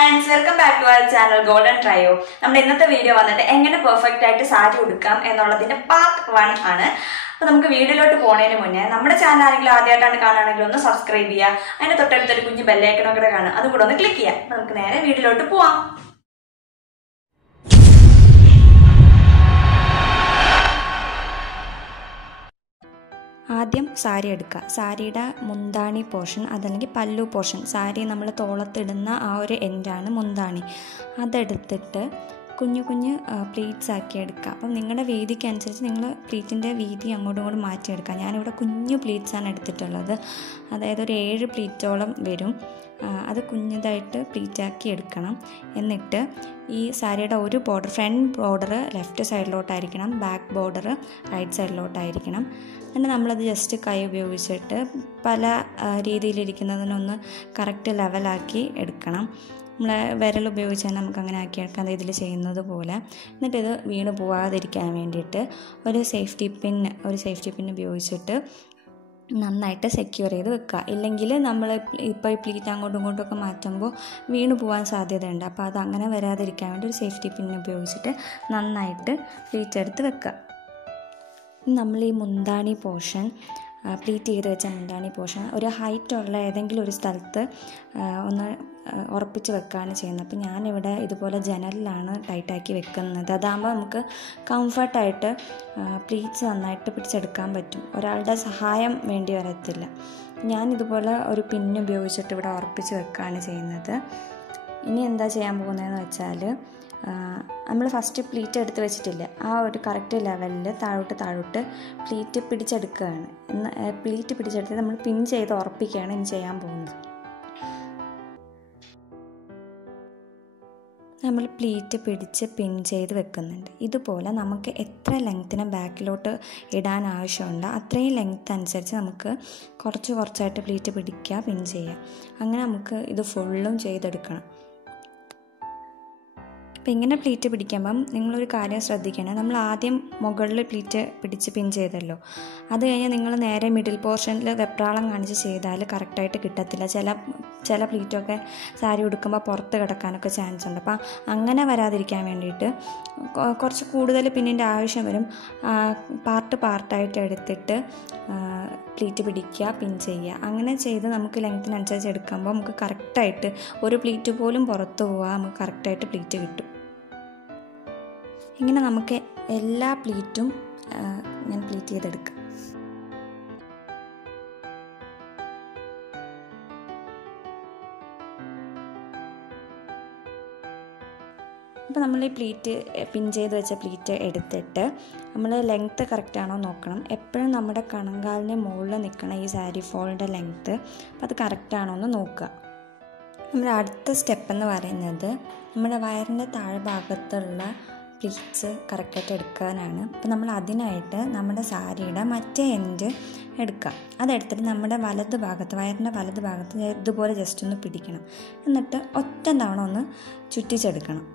friends, welcome back to our channel Golden Trio. നമ്മുടെ ഇന്നത്തെ video വന്നിട്ട് എങ്ങനെ പെർഫെക്റ്റ് ആയിട്ട് സാരി ഉടുക്കാം എന്നുള്ളതിന്റെ പാർട്ട് 1 ആണ്. അപ്പോൾ നമുക്ക് വീഡിയോയിലോട്ട് പോണേന് മുന്നേ നമ്മുടെ ചാനൽ ആരെങ്കിലും ആദ്യമായിട്ടാണ് കാണുകയാണെങ്കിൽ ഒന്ന് സബ്സ്ക്രൈബ് ചെയ്യുക. അതിന്റെ തൊട്ടടുത്തൊരു കുഞ്ഞു ബെൽ ഐക്കൺ ഒക്കെ കാണും, അതും കൂടെ ഒന്ന് ക്ലിക്ക് ചെയ്യുക. അപ്പോൾ നമുക്ക് നേരെ വീഡിയോയിലോട്ട് പോവാം. ആദ്യം സാരി എടുക്കുക. സാരിയുടെ മുന്താണി പോർഷൻ അതല്ലെങ്കിൽ പല്ലു പോർഷൻ, സാരി നമ്മൾ തോളത്തിടുന്ന ആ ഒരു എൻഡാണ് മുന്താണി. അതെടുത്തിട്ട് കുഞ്ഞു കുഞ്ഞ് പ്ലീറ്റ്സ് ആക്കി എടുക്കുക. അപ്പം നിങ്ങളുടെ വീതിക്ക് അനുസരിച്ച് നിങ്ങൾ പ്ലീറ്റിൻ്റെ വീതി അങ്ങോട്ടും ഇങ്ങോട്ടും മാറ്റിയെടുക്കുക. ഞാനിവിടെ കുഞ്ഞു പ്ലീറ്റ്സാണ് എടുത്തിട്ടുള്ളത്, അതായത് ഒരു 7 പ്ലീറ്റോളം വരും. അത് കുഞ്ഞതായിട്ട് പ്ലീറ്റാക്കി എടുക്കണം. എന്നിട്ട് ഈ സാരിയുടെ ഒരു ബോർഡർ, ഫ്രണ്ട് ബോർഡർ ലെഫ്റ്റ് സൈഡിലോട്ടായിരിക്കണം, ബാക്ക് ബോർഡർ റൈറ്റ് സൈഡിലോട്ടായിരിക്കണം. എന്നിട്ട് നമ്മളത് ജസ്റ്റ് കൈ ഉപയോഗിച്ചിട്ട് പല രീതിയിലിരിക്കുന്നതിനൊന്ന് കറക്റ്റ് ലെവലാക്കി എടുക്കണം. നമ്മൾ വിരൽ ഉപയോഗിച്ച് തന്നെ നമുക്ക് അങ്ങനെ ആക്കിയെടുക്കാം, ഇതിൽ ചെയ്യുന്നത് പോലെ. എന്നിട്ട് ഇത് വീണ് പോവാതിരിക്കാൻ വേണ്ടിയിട്ട് ഒരു സേഫ്റ്റി പിൻ ഉപയോഗിച്ചിട്ട് നന്നായിട്ട് സെക്യൂർ ചെയ്ത് വെക്കുക. ഇല്ലെങ്കിൽ നമ്മൾ ഇപ്പോൾ ഈ പ്ലീറ്റ് അങ്ങോട്ടും ഇങ്ങോട്ടുമൊക്കെ മാറ്റുമ്പോൾ വീണ് പോകാൻ സാധ്യതയുണ്ട്. അപ്പോൾ അത് അങ്ങനെ വരാതിരിക്കാൻ വേണ്ടി ഒരു സേഫ്റ്റി പിൻ ഉപയോഗിച്ചിട്ട് നന്നായിട്ട് പ്ലീറ്റ് എടുത്ത് വെക്കുക. നമ്മൾ ഈ മുന്താണി പോർഷൻ, പ്ലീറ്റ് ചെയ്ത് വെച്ച മുന്താണി പോർഷൻ ഒരു ഹൈറ്റുള്ള ഏതെങ്കിലും ഒരു സ്ഥലത്ത് ഒന്ന് ഉറപ്പിച്ച് വെക്കുകയാണ് ചെയ്യുന്നത്. അപ്പോൾ ഞാനിവിടെ ഇതുപോലെ ജനലിലാണ് ടൈറ്റാക്കി വെക്കുന്നത്. അതാകുമ്പോൾ നമുക്ക് കംഫർട്ടായിട്ട് പ്ലീറ്റ്സ് നന്നായിട്ട് പിടിച്ചെടുക്കാൻ പറ്റും, ഒരാളുടെ സഹായം വേണ്ടി വരത്തില്ല. ഞാനിതുപോലെ ഒരു പിന്ന് ഉപയോഗിച്ചിട്ട് ഇവിടെ ഉറപ്പിച്ച് വെക്കുകയാണ് ചെയ്യുന്നത്. ഇനി എന്താ ചെയ്യാൻ പോകുന്നതെന്ന് വെച്ചാൽ, നമ്മൾ ഫസ്റ്റ് പ്ലീറ്റ് എടുത്ത് വെച്ചിട്ടില്ല, ആ ഒരു കറക്റ്റ് ലെവലിൽ താഴോട്ട് പ്ലീറ്റ് പിടിച്ചെടുക്കുകയാണ്. പ്ലീറ്റ് പിടിച്ചെടുത്ത് നമ്മൾ പിൻ ചെയ്ത് ഉറപ്പിക്കുകയാണ് ഇനി ചെയ്യാൻ പോകുന്നത്. നമ്മൾ പ്ലീറ്റ് പിടിച്ച് പിൻ ചെയ്ത് വെക്കുന്നുണ്ട്. ഇതുപോലെ നമുക്ക് എത്ര ലെങ്ത്തിന് ബാക്കിലോട്ട് ഇടാൻ ആവശ്യമുണ്ട് അത്രയും ലെങ്ത്ത് അനുസരിച്ച് നമുക്ക് കുറച്ചായിട്ട് പ്ലീറ്റ് പിടിക്കുക, പിൻ ചെയ്യുക. അങ്ങനെ നമുക്ക് ഇത് ഫുള്ളും ചെയ്തെടുക്കണം. അപ്പോൾ ഇങ്ങനെ പ്ലീറ്റ് പിടിക്കുമ്പം നിങ്ങളൊരു കാര്യം ശ്രദ്ധിക്കണം, നമ്മൾ ആദ്യം മുകളിൽ പ്ലീറ്റ് പിടിച്ച് പിൻ ചെയ്തല്ലോ, അത് കഴിഞ്ഞ് നിങ്ങൾ നേരെ മിഡിൽ പോർഷനിൽ വെപ്രാളം കാണിച്ച് ചെയ്താൽ കറക്റ്റായിട്ട് കിട്ടത്തില്ല. ചില പ്ലീറ്റൊക്കെ സാരി ഉടുക്കുമ്പോൾ പുറത്ത് കിടക്കാനൊക്കെ ചാൻസ് ഉണ്ട്. അപ്പോൾ അങ്ങനെ വരാതിരിക്കാൻ വേണ്ടിയിട്ട് കുറച്ച് കൂടുതൽ പിന്നിൻ്റെ ആവശ്യം വരും. പാർട്ടായിട്ട് എടുത്തിട്ട് പ്ലീറ്റ് പിടിക്കുക, പിൻ ചെയ്യുക. അങ്ങനെ ചെയ്ത് നമുക്ക് ലെങ്ത്തിനനുസരിച്ച് എടുക്കുമ്പോൾ നമുക്ക് കറക്റ്റായിട്ട് ഒരു പ്ലീറ്റ് പോലും പുറത്ത് പോവാൻ നമുക്ക് കറക്റ്റായിട്ട് പ്ലീറ്റ് കിട്ടും. ഇങ്ങനെ നമുക്ക് എല്ലാ പ്ലീറ്റും ഞാൻ പ്ലീറ്റ് ചെയ്തെടുക്കാം. അപ്പോൾ നമ്മൾ ഈ പ്ലീറ്റ് പിൻ ചെയ്ത് വെച്ച പ്ലീറ്റ് എടുത്തിട്ട് നമ്മൾ ലെങ്ത്ത് കറക്റ്റാണോ നോക്കണം. എപ്പോഴും നമ്മുടെ കണങ്കാലിന് മുകളിൽ നിൽക്കണം ഈ സാരി ഫോളിൻ്റെ ലെങ്ത്ത്. അപ്പോൾ അത് കറക്റ്റാണോ എന്ന് നോക്കുക. നമ്മുടെ അടുത്ത സ്റ്റെപ്പ് എന്ന് പറയുന്നത് നമ്മുടെ വയറിൻ്റെ താഴ്ഭാഗത്തുള്ള പ്ലീറ്റ്സ് കറക്റ്റായിട്ട് എടുക്കാനാണ്. അപ്പോൾ നമ്മൾ അതിനായിട്ട് നമ്മുടെ സാരിയുടെ മറ്റേ എൻഡ് എടുക്കുക. അതെടുത്തിട്ട് നമ്മുടെ വയറിൻ്റെ വലത് ഭാഗത്ത് ഇതുപോലെ ജസ്റ്റ് ഒന്ന് പിടിക്കണം. എന്നിട്ട് ഒറ്റ തവണ ഒന്ന് ചുറ്റിച്ചെടുക്കണം.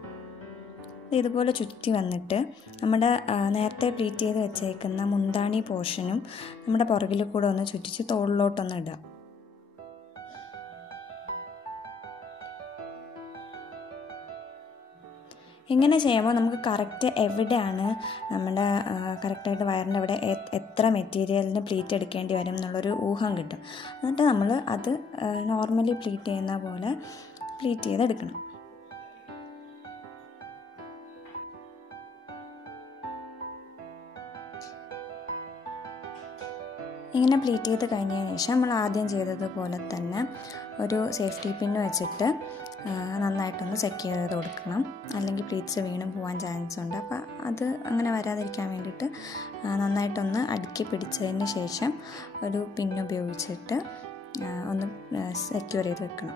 ഇതുപോലെ ചുറ്റി വന്നിട്ട് നമ്മുടെ നേരത്തെ പ്ലീറ്റ് ചെയ്ത് വെച്ചേക്കുന്ന മുന്താണി പോർഷനും നമ്മുടെ പുറകിൽ കൂടെ ഒന്ന് ചുറ്റിച്ച് തോളിലോട്ടൊന്ന് ഇടുക. ഇങ്ങനെ ചെയ്യുമ്പോൾ നമുക്ക് കറക്റ്റ് എവിടെയാണ് നമ്മുടെ കറക്റ്റായിട്ട് വയറിൻ്റെ അവിടെ എത്ര മെറ്റീരിയലിന് പ്ലീറ്റ് എടുക്കേണ്ടി വരും എന്നുള്ളൊരു ഊഹം കിട്ടും. എന്നിട്ട് നമ്മൾ അത് നോർമലി പ്ലീറ്റ് ചെയ്യുന്ന പോലെ പ്ലീറ്റ് ചെയ്തെടുക്കണം. ഇങ്ങനെ പ്ലീറ്റ് ചെയ്ത് കഴിഞ്ഞതിന് ശേഷം നമ്മൾ ആദ്യം ചെയ്തതുപോലെ തന്നെ ഒരു സേഫ്റ്റി പിന്ന് വെച്ചിട്ട് നന്നായിട്ടൊന്ന് സെക്യൂർ ചെയ്ത് കൊടുക്കണം, അല്ലെങ്കിൽ പ്ലീറ്റ്സ് വീണ് പോകാൻ ചാൻസ് ഉണ്ട്. അപ്പോൾ അത് അങ്ങനെ വരാതിരിക്കാൻ വേണ്ടിയിട്ട് നന്നായിട്ടൊന്ന് അടുക്കി പിടിച്ചതിന് ശേഷം ഒരു പിന്ന് ഉപയോഗിച്ചിട്ട് ഒന്ന് സെക്യൂർ ചെയ്ത് വെക്കണം.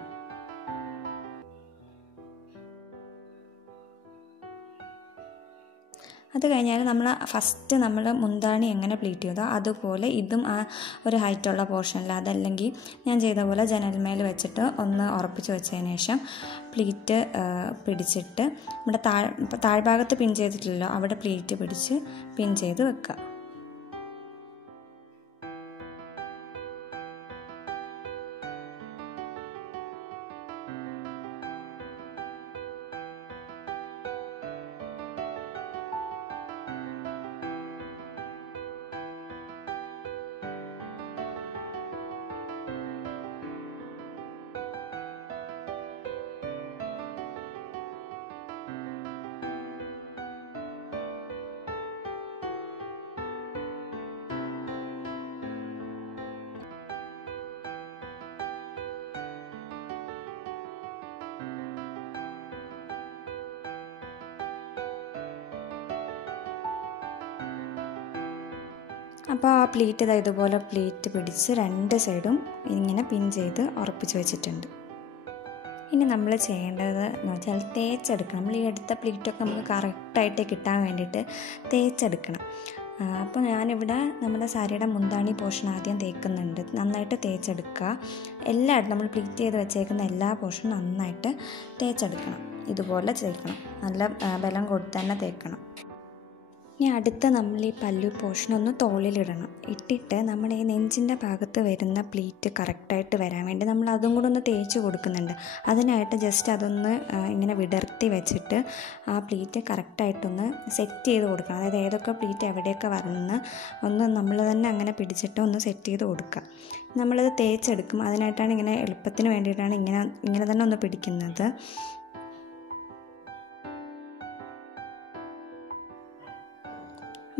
അത് കഴിഞ്ഞാൽ നമ്മൾ മുന്താണി എങ്ങനെ പ്ലീറ്റ് ചെയ്തോ അതുപോലെ ഇതും ആ ഒരു ഹൈറ്റുള്ള പോർഷനിൽ, അതല്ലെങ്കിൽ ഞാൻ ചെയ്ത പോലെ ജനൽമേൽ വെച്ചിട്ട് ഒന്ന് ഉറപ്പിച്ച് വെച്ചതിന് ശേഷം പ്ലീറ്റ് പിടിച്ചിട്ട് നമ്മുടെ താഴ്ഭാഗത്ത് പിൻ ചെയ്തിട്ടില്ലല്ലോ അവിടെ പ്ലീറ്റ് പിടിച്ച് പിൻ ചെയ്ത് വെക്കുക. അപ്പോൾ ആ പ്ലീറ്റ് ഇതുപോലെ പ്ലീറ്റ് പിടിച്ച് 2 സൈഡും ഇങ്ങനെ പിൻ ചെയ്ത് ഉറപ്പിച്ച് വെച്ചിട്ടുണ്ട്. ഇനി നമ്മൾ ചെയ്യേണ്ടത് എന്ന് വെച്ചാൽ തേച്ചെടുക്കണം. നമ്മൾ ഈ എടുത്ത പ്ലീറ്റൊക്കെ നമുക്ക് കറക്റ്റായിട്ട് കിട്ടാൻ വേണ്ടിയിട്ട് തേച്ചെടുക്കണം. അപ്പോൾ ഞാനിവിടെ നമ്മുടെ സാരിയുടെ മുന്താണി പോർഷൻ ആദ്യം തേക്കുന്നുണ്ട്. നന്നായിട്ട് തേച്ചെടുക്കുക. എല്ലായിടത്തും നമ്മൾ പ്ലീറ്റ് ചെയ്ത് വെച്ചേക്കുന്ന എല്ലാ പോർഷനും നന്നായിട്ട് തേച്ചെടുക്കണം. ഇതുപോലെ തേക്കണം. നല്ല ബലം കൊടുത്ത് തന്നെ തേക്കണം. ഇനി അടുത്ത് നമ്മൾ ഈ പല്ലു പോർഷൻ ഒന്ന് തോളിലിടണം. ഇട്ടിട്ട് നമ്മൾ ഈ നെഞ്ചിൻ്റെ ഭാഗത്ത് വരുന്ന പ്ലീറ്റ് കറക്റ്റായിട്ട് വരാൻ വേണ്ടി നമ്മൾ അതും കൂടെ ഒന്ന് തേച്ച് കൊടുക്കുന്നുണ്ട്. അതിനായിട്ട് ജസ്റ്റ് അതൊന്ന് ഇങ്ങനെ വിടർത്തി വെച്ചിട്ട് ആ പ്ലീറ്റ് കറക്റ്റായിട്ടൊന്ന് സെറ്റ് ചെയ്ത് കൊടുക്കണം. അതായത് ഏതൊക്കെ പ്ലീറ്റ് എവിടെയൊക്കെ വരണമെന്ന് ഒന്ന് നമ്മൾ തന്നെ അങ്ങനെ പിടിച്ചിട്ട് ഒന്ന് സെറ്റ് ചെയ്ത് കൊടുക്കുക. നമ്മളത് തേച്ചെടുക്കും. അതിനായിട്ടാണ് ഇങ്ങനെ എളുപ്പത്തിന് വേണ്ടിയിട്ടാണ് ഇങ്ങനെ തന്നെ ഒന്ന് പിടിക്കുന്നത്.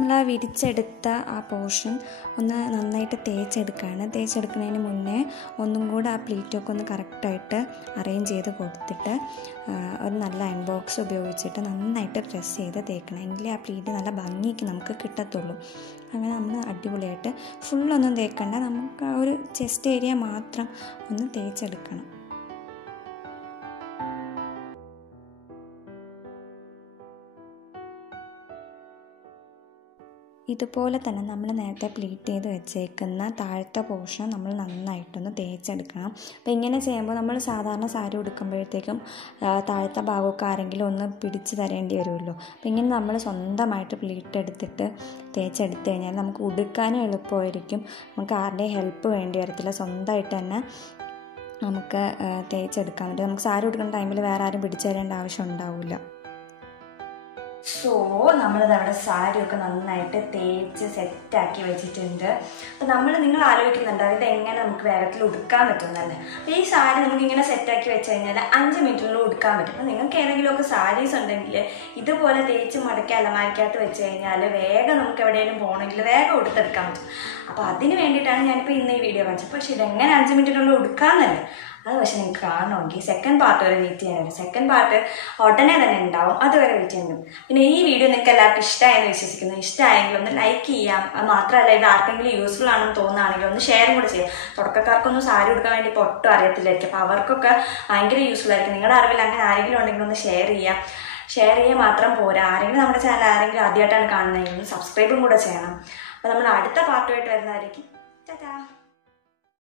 നമ്മൾ ആ വിരിച്ചെടുത്ത ആ പോർഷൻ ഒന്ന് നന്നായിട്ട് തേച്ചെടുക്കുകയാണ്. തേച്ചെടുക്കുന്നതിന് മുന്നേ ഒന്നും കൂടെ ആ പ്ലീറ്റൊക്കെ ഒന്ന് കറക്റ്റായിട്ട് അറേഞ്ച് ചെയ്ത് കൊടുത്തിട്ട് ഒരു നല്ല അയൺ ബോക്സ് ഉപയോഗിച്ചിട്ട് നന്നായിട്ട് പ്രസ് ചെയ്ത് തേക്കണം. എങ്കിലേ ആ പ്ലീറ്റ് നല്ല ഭംഗിക്ക് നമുക്ക് കിട്ടത്തുള്ളൂ. അങ്ങനെ നമ്മൾ അടിപൊളിയായിട്ട് ഫുള്ളൊന്നും തേക്കണ്ട. നമുക്ക് ആ ഒരു ചെസ്റ്റ് ഏരിയ മാത്രം ഒന്ന് തേച്ചെടുക്കണം. ഇതുപോലെ തന്നെ നമ്മൾ നേരത്തെ പ്ലീറ്റ് ചെയ്ത് വെച്ചേക്കുന്ന താഴത്തെ പോർഷൻ നമ്മൾ നന്നായിട്ടൊന്ന് തേച്ചെടുക്കണം. അപ്പോൾ ഇങ്ങനെ ചെയ്യുമ്പോൾ നമ്മൾ സാധാരണ സാരി ഉടുക്കുമ്പോഴത്തേക്കും താഴത്തെ ഭാഗമൊക്കെ ആരെങ്കിലും ഒന്ന് പിടിച്ച് തരേണ്ടി വരുമല്ലോ. അപ്പോൾ ഇങ്ങനെ നമ്മൾ സ്വന്തമായിട്ട് പ്ലീറ്റ് എടുത്തിട്ട് തേച്ചെടുത്ത് കഴിഞ്ഞാൽ നമുക്ക് ഉടുക്കാനും എളുപ്പമായിരിക്കും. നമുക്ക് ആരുടെയും ഹെൽപ്പ് വേണ്ടി വരത്തില്ല. സ്വന്തമായിട്ട് തന്നെ നമുക്ക് തേച്ചെടുക്കാൻ പറ്റും. നമുക്ക് സാരി ഉടുക്കുന്ന ടൈമിൽ വേറെ ആരും പിടിച്ചു തരേണ്ട ആവശ്യം ഉണ്ടാവില്ല. സോ നമ്മളിതവിടെ സാരിയൊക്കെ നന്നായിട്ട് തേച്ച് സെറ്റാക്കി വെച്ചിട്ടുണ്ട്. അപ്പോൾ നിങ്ങൾ ആലോചിക്കുന്നുണ്ടാവും ഇത് എങ്ങനെ നമുക്ക് വേഗത്തിൽ ഉടുക്കാൻ പറ്റുന്നതല്ലേ. അപ്പോൾ ഈ സാരി നമുക്കിങ്ങനെ സെറ്റാക്കി വെച്ച് കഴിഞ്ഞാൽ 5 മിനിറ്റിനുള്ളിൽ ഉടുക്കാൻ പറ്റും. അപ്പോൾ നിങ്ങൾക്ക് ഏതെങ്കിലുമൊക്കെ സാരീസ് ഉണ്ടെങ്കിൽ ഇതുപോലെ തേച്ച് മടക്കി അലമാരിക്കകത്ത് വെച്ച് കഴിഞ്ഞാൽ വേഗം നമുക്ക് എവിടെയെങ്കിലും പോകണമെങ്കിൽ വേഗം ഉടുത്തെടുക്കാൻ പറ്റും. അപ്പോൾ അതിന് വേണ്ടിയിട്ടാണ് ഞാനിപ്പോൾ ഇന്ന് ഈ വീഡിയോ കാണിച്ചത്. പക്ഷേ ഇതെങ്ങനെ 5 മിനിറ്റിനുള്ളിൽ ഉടുക്കാമെന്നല്ലേ. അത് പക്ഷെ നിങ്ങൾക്ക് കാണണമെങ്കിൽ സെക്കൻഡ് പാർട്ട് വരെ വെയിറ്റ് ചെയ്യാനുണ്ട്. സെക്കൻഡ് പാർട്ട് ഉടനെ തന്നെ ഉണ്ടാവും. അതുവരെ വെയിറ്റ് ചെയ്യുന്നുണ്ട്. പിന്നെ ഈ വീഡിയോ നിങ്ങൾക്ക് എല്ലാവർക്കും ഇഷ്ടമായെന്ന് വിശ്വസിക്കുന്നു. ഇഷ്ടമായെങ്കിൽ ഒന്ന് ലൈക്ക് ചെയ്യാം. അത് മാത്രമല്ല ഇത് ആർക്കെങ്കിലും യൂസ്ഫുൾ ആണെന്ന് തോന്നുകയാണെങ്കിൽ ഒന്ന് ഷെയറും കൂടെ ചെയ്യാം. തുടക്കക്കാർക്കൊന്നും സാരി ഉടുക്കാൻ വേണ്ടി ഇപ്പോൾ ഒട്ടും അറിയത്തില്ലായിരിക്കും. അപ്പോൾ അവർക്കൊക്കെ ഭയങ്കര യൂസ്ഫുൾ ആയിരിക്കും. നിങ്ങളുടെ അറിവിൽ അങ്ങനെ ആരെങ്കിലും ഉണ്ടെങ്കിൽ ഒന്ന് ഷെയർ ചെയ്യാൻ മാത്രം പോരാ. ആരെങ്കിലും നമ്മുടെ ചാനൽ ആരെങ്കിലും ആദ്യമായിട്ടാണ് കാണുന്നതെങ്കിൽ സബ്സ്ക്രൈബും കൂടെ ചെയ്യണം. അപ്പോൾ നമ്മൾ അടുത്ത പാർട്ടുമായിട്ട് വരുന്നതായിരിക്കും. ടാറ്റാ.